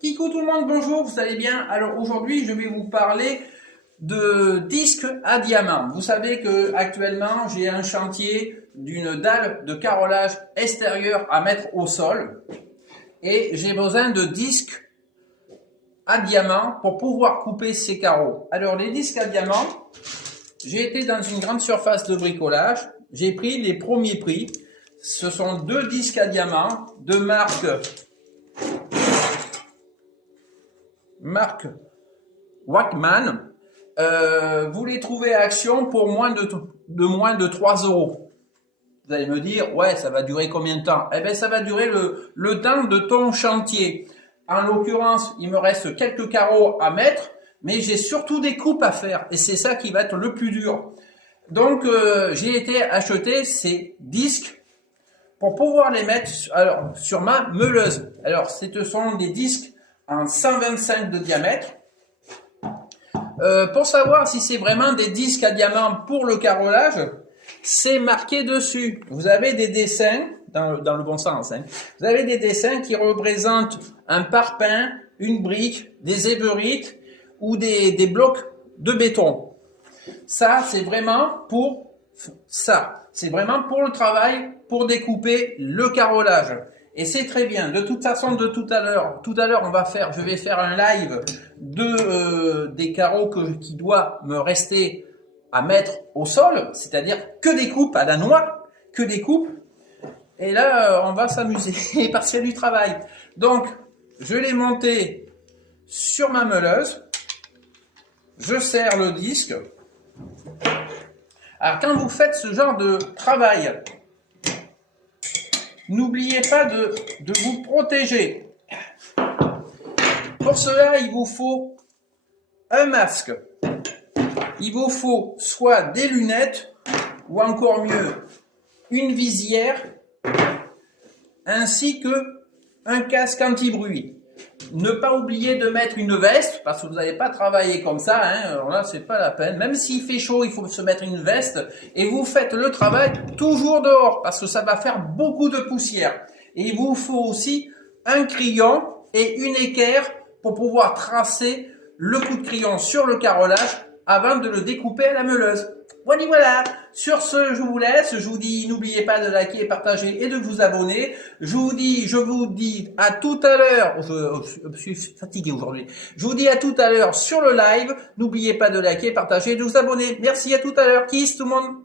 Kikou tout le monde, bonjour, vous allez bien? Alors aujourd'hui, je vais vous parler de disques à diamant. Vous savez que actuellement, j'ai un chantier d'une dalle de carrelage extérieur à mettre au sol et j'ai besoin de disques à diamant pour pouvoir couper ces carreaux. Alors les disques à diamant, j'ai été dans une grande surface de bricolage, j'ai pris les premiers prix. Ce sont deux disques à diamant de marque Wackman. Vous les trouvez à Action pour moins de 3 euros. Vous allez me dire, ouais, ça va durer combien de temps? Eh bien, ça va durer le temps de ton chantier. En l'occurrence, il me reste quelques carreaux à mettre, mais j'ai surtout des coupes à faire. Et c'est ça qui va être le plus dur. Donc, j'ai été acheter ces disques pour pouvoir les mettre sur ma meuleuse. Alors, ce sont des disques en 125 de diamètre. Pour savoir si c'est vraiment des disques à diamant pour le carrelage, c'est marqué dessus. Vous avez des dessins, dans le bon sens, hein. Vous avez des dessins qui représentent un parpaing, une brique, des éverites ou des blocs de béton. Ça, c'est vraiment pour ça. C'est vraiment pour le travail, pour découper le carrelage. Et c'est très bien. De toute façon, tout à l'heure, je vais faire un live des carreaux qui doit me rester à mettre au sol, c'est-à-dire que des coupes à la noix, que des coupes. Et là, on va s'amuser parce qu'il y a du travail. Donc, je l'ai monté sur ma meuleuse. Je serre le disque. Alors, quand vous faites ce genre de travail, n'oubliez pas de vous protéger. Pour cela, il vous faut un masque. Il vous faut soit des lunettes, ou encore mieux, une visière, ainsi que un casque anti-bruit. Ne pas oublier de mettre une veste, parce que vous n'allez pas travailler comme ça, hein. Alors là, c'est pas la peine. Même s'il fait chaud, il faut se mettre une veste, et vous faites le travail toujours dehors, parce que ça va faire beaucoup de poussière. Et il vous faut aussi un crayon et une équerre pour pouvoir tracer le coup de crayon sur le carrelage avant de le découper à la meuleuse. Voilà. Sur ce, je vous laisse. Je vous dis, n'oubliez pas de liker, partager et de vous abonner. Je vous dis à tout à l'heure. Je suis fatigué aujourd'hui. Je vous dis à tout à l'heure sur le live. N'oubliez pas de liker, partager et de vous abonner. Merci, à tout à l'heure. Kiss tout le monde.